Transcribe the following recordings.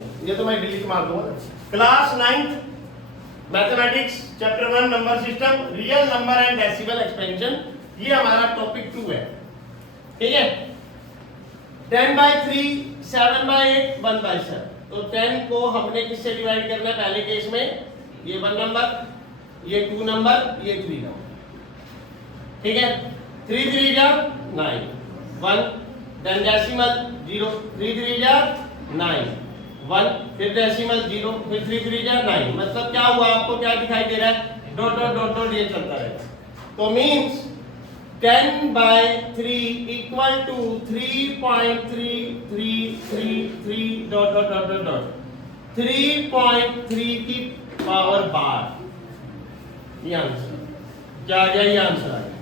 ये तो मैं डिलीट मार दूंगा। Class 9th mathematics chapter 1 number system real number and decimal expansion, ये हमारा टॉपिक 2 है। ठीक है, 10/3, 7/8, 1/7। तो 10 को हमने किससे डिवाइड करना है? पहले केस में ये 1 नंबर, ये 2 नंबर, ये 3 नंबर। ठीक है, 3 3 जा 9, 1 देन डेसिमल 0, 3 3 जा 9, 1 फिर डेसिमल 0, फिर 3 3 जा 9। मतलब क्या हुआ? आपको क्या दिखाई दे रहा है? डॉट डॉट डॉट डॉट ये चलता रहेगा। तो means 10/3 equal to 3.3333 dot dot dot dot dot 3.3 की पावर बार। ये आंसर क्या आ गया? ये आंसर आ गया।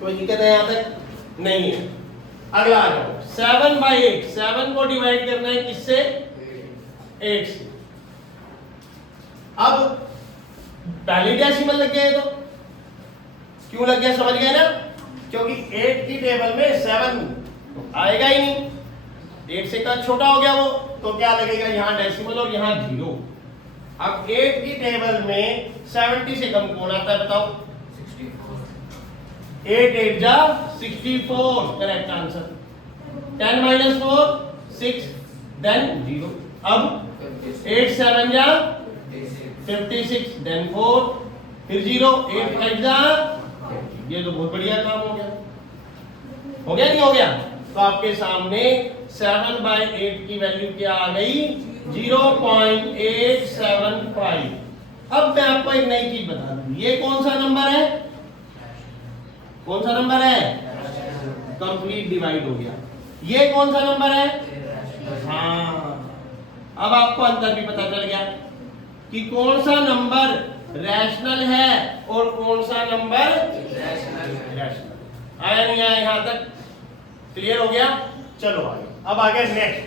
कोई दिक्कत है यहां तक? नहीं है। अगला आ जाओ 7/8। 7 को डिवाइड करना है किससे? 8 से। अब पहले डेसिमल लग गया है, तो क्यों लग गया समझ गए ना? क्योंकि 8 की टेबल में 7 आएगा ही नहीं, 8 से का छोटा हो गया वो, तो क्या लगेगा? यहां डेसिमल और यहां 0। अब 8 की टेबल में 70 से कम कौन आता है बताओ? 8 8 जा 64, करेक्ट आंसर। 10 - 4 6 देन 0। अब 8 7 जा 56 देन 4 फिर 0, 8 5 जा। ये तो बहुत बढ़िया काम हो गया। हो गया नहीं हो गया? तो आपके सामने 7/8 की वैल्यू क्या आ गई? 0.875। अब मैं आपको एक नई चीज बता दूं, ये कौन सा नंबर है? कौन सा नंबर है? कंप्लीट डिवाइड हो गया। ये कौन सा नंबर है? हाँ, अब आपको अंतर भी पता चल गया कि कौन सा नंबर रैशनल है और कौन सा नंबर रैशनल। आया नहीं आया? यहां तक क्लियर हो गया? चलो आगे, अब आगे नेक्स्ट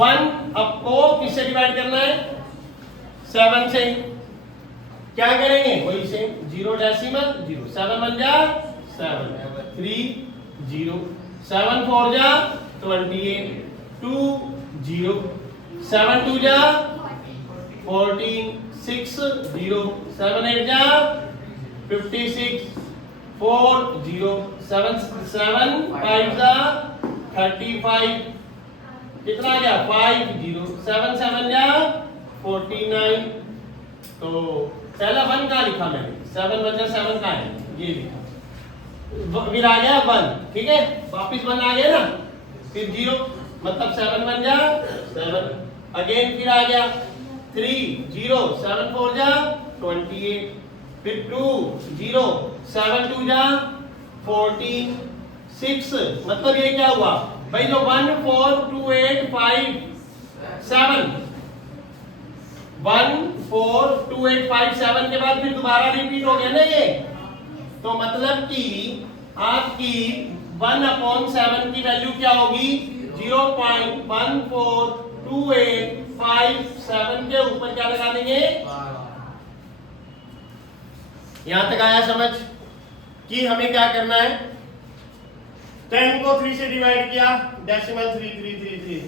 1 आपको किससे डिवाइड करना है? 7 से। क्या करेंगे? वही से 0 डेसिमल 0, 7 1 जा 7, 3 0, 7 4 जा 28, 2 0, 7 2 जा 14, 6 0, 7 8 जा 56, 4 0, 7 7 5 जा 35, कितना आ गया? 5 0, 7 7 जा 49। तो पहला 1 कहाँ लिखा मैंने? 7 बचा 7 कहाँ है? ये लिखा। फिर आ गया 1, ठीक है, वापिस 1 आ गया ना, फिर 0 मतलब 7 बन जा 7, अगेन फिर आ गया 3 0, 7 4 जा 28, फिर 2 0, 7 2 जा 14, 6 मतलब ये क्या हुआ भाई? जो 1 4 2 8 5 7 1 4 2 8 5 7 के बाद फिर दोबारा रिपीट हो गया ना ये। तो मतलब कि आपकी 1/7 की वैल्यू क्या होगी? 0.142857 के ऊपर क्या लगा देंगे? यहां तक आया समझ कि हमें क्या करना है? 10 को 3 से डिवाइड किया, डेसिमल 33333,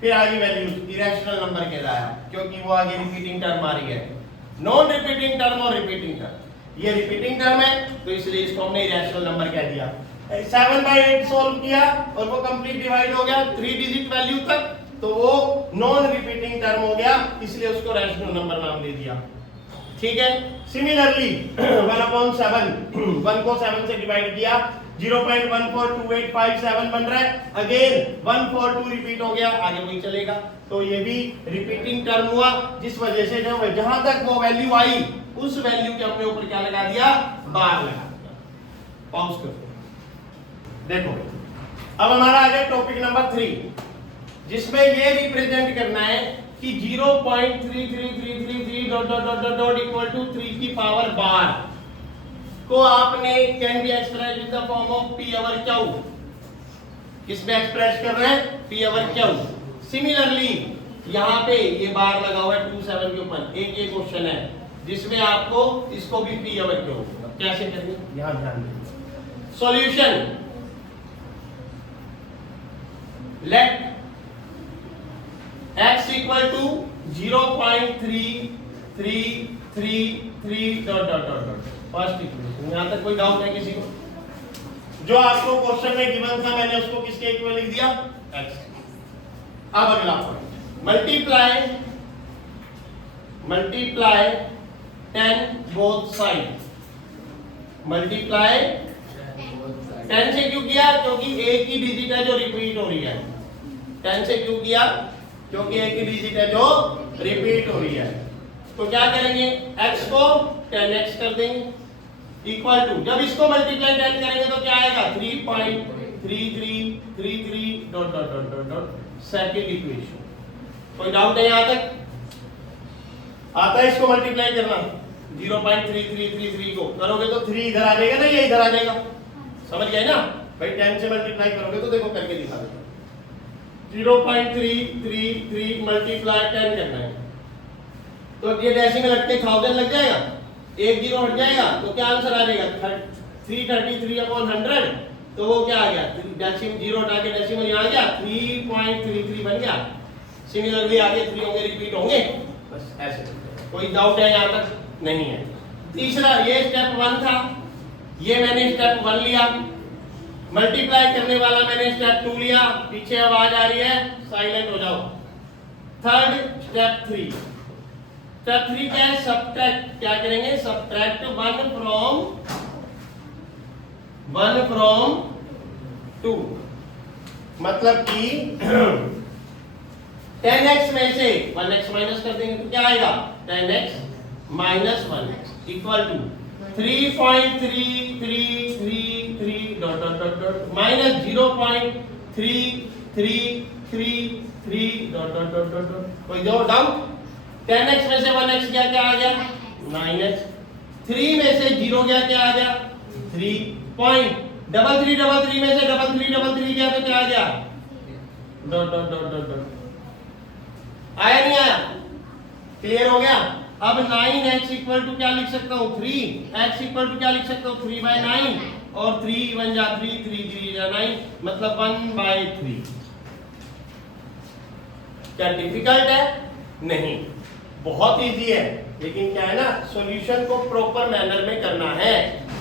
फिर आगे वैल्यू इरेशनल नंबर कहलाया क्योंकि वो आगे रिपीटिंग टर्म आ रही है। नॉन रिपीटिंग टर्म और रिपीटिंग टर्म, ये रिपीटिंग टर्म है तो इसलिए इसको हमने इरेशनल नंबर कह दिया। 7/8 सॉल्व किया और वो कंप्लीट डिवाइड हो गया 3 डिजिट वैल्यू तक, तो वो नॉन रिपीटिंग टर्म हो गया, इसलिए उसको रैशनल नंबर नाम दे दिया। ठीक है, सिमिलरली 1/7, 1 को 7 से डिवाइड किया, 0.142857 बन रहा है, अगेन 142 रिपीट हो गया, आगे वही चलेगा। तो ये भी रिपीटिंग टर्म हुआ, जिस वजह से जो जहां तक वो वैल्यू आई उस वैल्यू के अपने ऊपर क्या लगा दिया? बार लगा दिया। पॉज करो, देखो अब हमारा आ गया टॉपिक नंबर 3, जिसमें ये रिप्रेजेंट करना है कि 0.33333 dot dot dot dot equal to 3 की पावर बार को आपने can be express in the form of p/q। किसमें एक्सप्रेस कर रहे हैं? p/q। सिमिलरली यहां पे ये बार लगा हुआ है 27 के ऊपर। एक ये क्वेश्चन है जिसमें आपको इसको भी p/q कैसे करेंगे, यहां ध्यान दें। Solution, let x equal to 0.3333 dot dot dot dot first equation. यहां तक कोई डाउट है किसी को? जो आपको क्वेश्चन में गिवन था मैंने उसको किसके इक्वल लिख दिया, x। अब अगला point, multiply 10 both side. Multiply 10 से क्यों किया? क्योंकि एक ही डिजिट है जो रिपीट हो रही है। 10 से क्यों किया? क्योंकि एक ही डिजिट है जो रिपीट हो रही है। तो क्या करेंगे, x को 10x कर देंगे इक्वल टू, जब इसको मल्टीप्लाई 10 करेंगे तो क्या आएगा 3.3333 dot dot dot dot dot second equation. कोई डाउट है यहां तक? आता है इसको मल्टीप्लाई करना? 0.3333 को करोगे तो 3 इधर आ जाएगा ना, ये इधर आ जाएगा। समझ गए ना भाई? 10 से मल्टीप्लाई करोगे तो देखो करके दिखा देता। 0.333 मल्टीप्लाई 10 करना है तो ये डेसिमल हट के 1000 लग जाएगा, एक जीरो हट जाएगा तो क्या आंसर आ जाएगा 333/100। तो वो क्या आ गया, डेसिमल जीरो हटा के डेसिमल यहां आ गया 3.33 बन गया। सिमिलरली आगे 3 होंगे, रिपीट होंगे, बस ऐसे। कोई डाउट है यहां तक? नहीं है। तीसरा, ये स्टेप 1 था, ये मैंने स्टेप 1 लिया, मल्टीप्लाई करने वाला मैंने स्टेप 2 लिया। पीछे आवाज आ रही है, साइलेंट हो जाओ। Third step 3। स्टेप 3 क्या है? सब्ट्रैक्ट। क्या करेंगे? Subtract 1 from 2। मतलब कि 10x में से 1x माइनस कर देंगे तो क्या आएगा 10x minus 1x equal to 3.3333 dot dot dot dot minus 0.3333 dot dot dot dot dot. कोई डाउट? 10x में से 1x गया, क्या आ गया 9x। 3 में से 0 गया, क्या आ गया 3.3333 में से 3333 गया तो क्या आ गया dot dot dot dot dot. आया नहीं आया? क्लियर हो गया? अब 9x इक्वल टू क्या लिख सकता हूँ 3x इक्वल टू क्या लिख सकता हूँ 3/9 और 3 1 जा 3 3 3 जा 9 मतलब 1/3। क्या डिफिकल्ट है? नहीं, बहुत इजी है। लेकिन क्या है ना, सॉल्यूशन को प्रॉपर मैनर में करना है।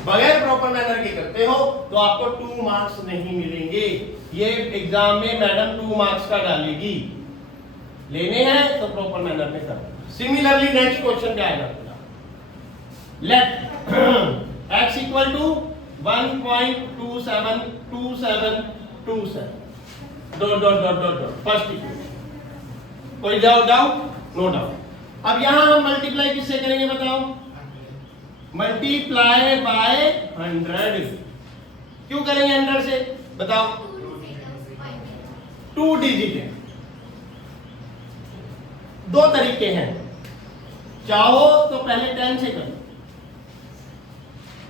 बगैर प्रॉपर मैनर के करते हो तो आपको 2 मार्क्स नहीं मिलेंगे। ये एग्जाम में मैडम 2 मार्क्स का डालेगी, लेने हैं तो प्रॉपर मैनर में करना। सिमिलरली नेक्स्ट क्वेश्चन क्या आएगा, let x equal to 1.272727 dot dot dot dot dot first equation. कोई डाउट? No doubt. अब यहां हम मल्टीप्लाई किससे करेंगे बताओ? Multiply by 100। क्यों करेंगे 100 से बताओ? 2 डिजिट है, 2 तरीके हैं। चाहो तो पहले 10 से करो,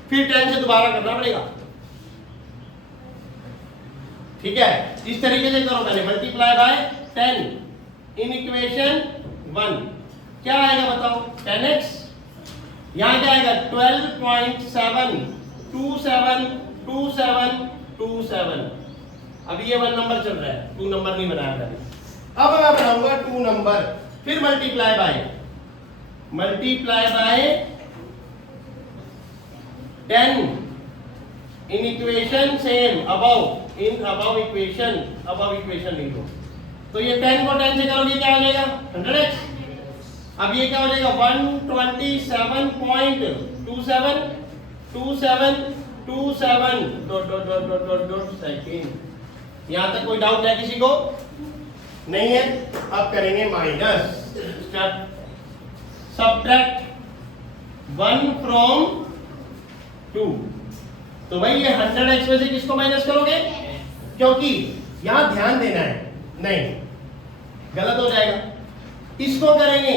फिर 10 से दोबारा करना पड़ेगा। ठीक है, इस तरीके से करो। पहले मल्टीप्लाई बाय 10 इन इक्वेशन 1 क्या आएगा बताओ 10x। यहां क्या आएगा 12.7272727। अभी ये 1 नंबर चल रहा है, 2 नंबर नहीं बनाया मैंने। अब मैं बनाऊंगा 2 नंबर, फिर multiply by 10 in equation same above equation लिख दो। तो ये 10 को 10 से करोगे क्या हो जाएगा 100x। अब ये क्या हो जाएगा 127.272727 dot dot dot dot dot dot second. यहां तक कोई डाउट है किसी को? नहीं है। अब करेंगे माइनस स्टेप, सब्ट्रैक्ट 1 फ्रॉम 2। तो भाई ये 100x में से किसको माइनस करोगे? क्योंकि यहां ध्यान देना है, नहीं गलत हो जाएगा। इसको करेंगे,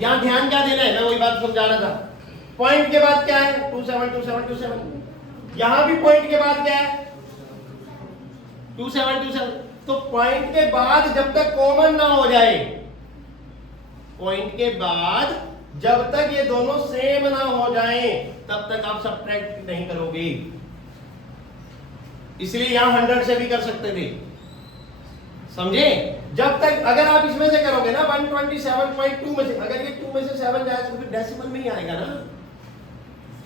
यहां ध्यान क्या देना है, मैं वही बात समझा रहा था। पॉइंट के बाद क्या है 272727। यहां भी पॉइंट के बाद क्या है 2727। तो पॉइंट के बाद जब तक कॉमन ना हो जाए, पॉइंट के बाद जब तक ये दोनों सेम ना हो जाएं, तब तक आप सब्ट्रैक्ट नहीं करोगे। इसलिए यहां 100 से भी कर सकते थे, समझे? जब तक अगर आप इसमें से करोगे ना 127.2 में से, अगर ये 2 में से 7 जाए तो फिर डेसिमल में ही आएगा ना,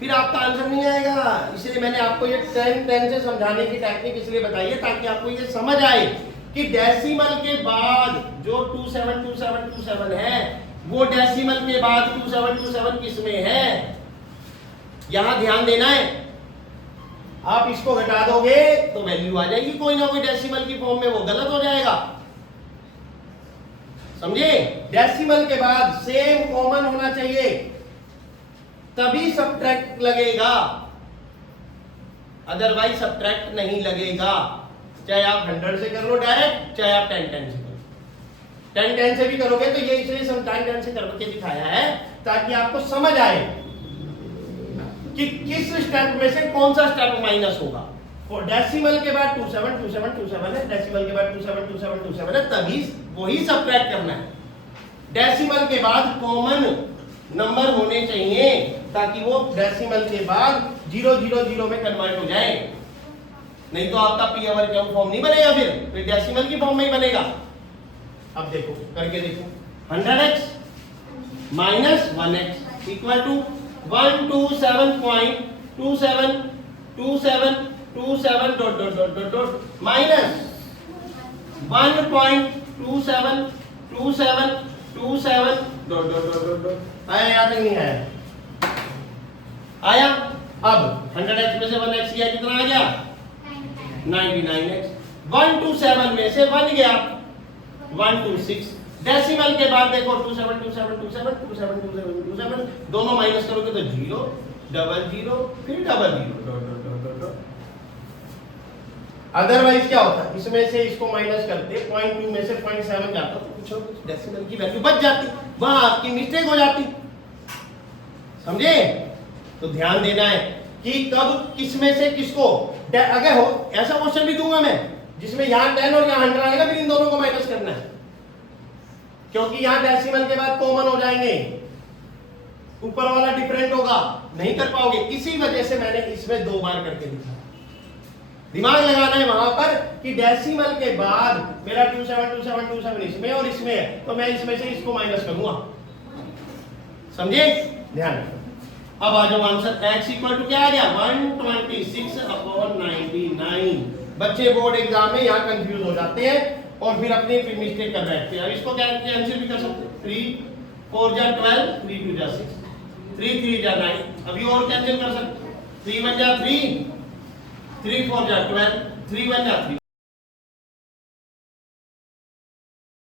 फिर आपका आंसर नहीं आएगा। इसलिए मैंने आपको ये 10 से समझाने की टेक्निक इसलिए बताई है ताकि आपको ये समझ आए कि डेसिमल के बाद जो 272727 है वो डेसिमल के बाद 2727 किस में है, यहां ध्यान देना है। आप इसको घटा दोगे तो वैल्यू आ जाएगी कोई ना कोई डेसिमल की फॉर्म में, वो गलत हो जाएगा, समझे। डेसिमल के बाद सेम कॉमन होना चाहिए तभी सब्ट्रैक्ट लगेगा, अदरवाइज सब्ट्रैक्ट नहीं लगेगा। चाहे आप 100 से कर लो डायरेक्ट, चाहे आप 10 से करो। 10 से भी करोगे तो ये इसलिए हम 10 से करके दिखाया है ताकि आपको समझ आए कि किस स्टेप में से कौन सा स्टेप माइनस होगा। और डेसिमल के बाद 272727 है, डेसिमल के बाद 272727 है, तभी वही सब्ट्रैक्ट करना है। डेसिमल के बाद कॉमन नंबर होने चाहिए ताकि वो डेसिमल के बाद 000 में कन्वर्ट हो जाए, नहीं तो आपका पी ओवर क्यू फॉर्म नहीं बनेगा, फिर डेसिमल की फॉर्म में ही बनेगा। अब देखो करके देखो, 100x minus 1x equal to 127.2727 dot dot dot dot dot minus 1.272727 dot dot dot dot dot. आया यहाँ तक नहीं आया? आया। अब 100x में से 1x गया, कितना आ गया? 99x। 127 में से 1 गया 126। डेसिमल के बाद देखो 272727 दोनों माइनस करोगे तो 0 00 फिर 00। अदरवाइज क्या होता है, इसमें से इसको माइनस करते 0.2 में से 0.7 जाता तो कुछ डेसिमल की वैल्यू बच जाती, वहां आपकी मिस्टेक हो जाती, समझे। तो ध्यान देना है कि कब किस में से किसको, अगर हो ऐसा क्वेश्चन भी दूंगा मैं जिसमें यहां 10 और यहां 100 आएगा, फिर इन दोनों को माइनस करना है क्योंकि यहां डेसिमल के बाद कॉमन हो जाएंगे, ऊपर वाला डिफरेंट होगा, नहीं कर पाओगे। इसी वजह से मैंने इसमें 2 बार करके दिखाया। दिमाग लगाना है वहां पर कि डेसिमल के बाद मेरा 272727 इसमें और इसमें है, तो मैं इसमें से इसको माइनस करूंगा, समझे। ध्यान रखो। अब आ जाओ आंसर, x इक्वल टू क्या आ गया 126/99। बच्चे बोर्ड एग्जाम में यहाँ कंफ्यूज हो जाते हैं और फिर अपनी मिस्टेक कर बैठते हैं। अब इसको क्या कैंसिल भी कर सकते हैं, 3 4 जा 12, 3 2 जा 6, 3 3 जा 9। अभी और कैंसिल कर सकते हैं, 3 1 जा 3, 3 4 जा 12, 3 1 जा 3।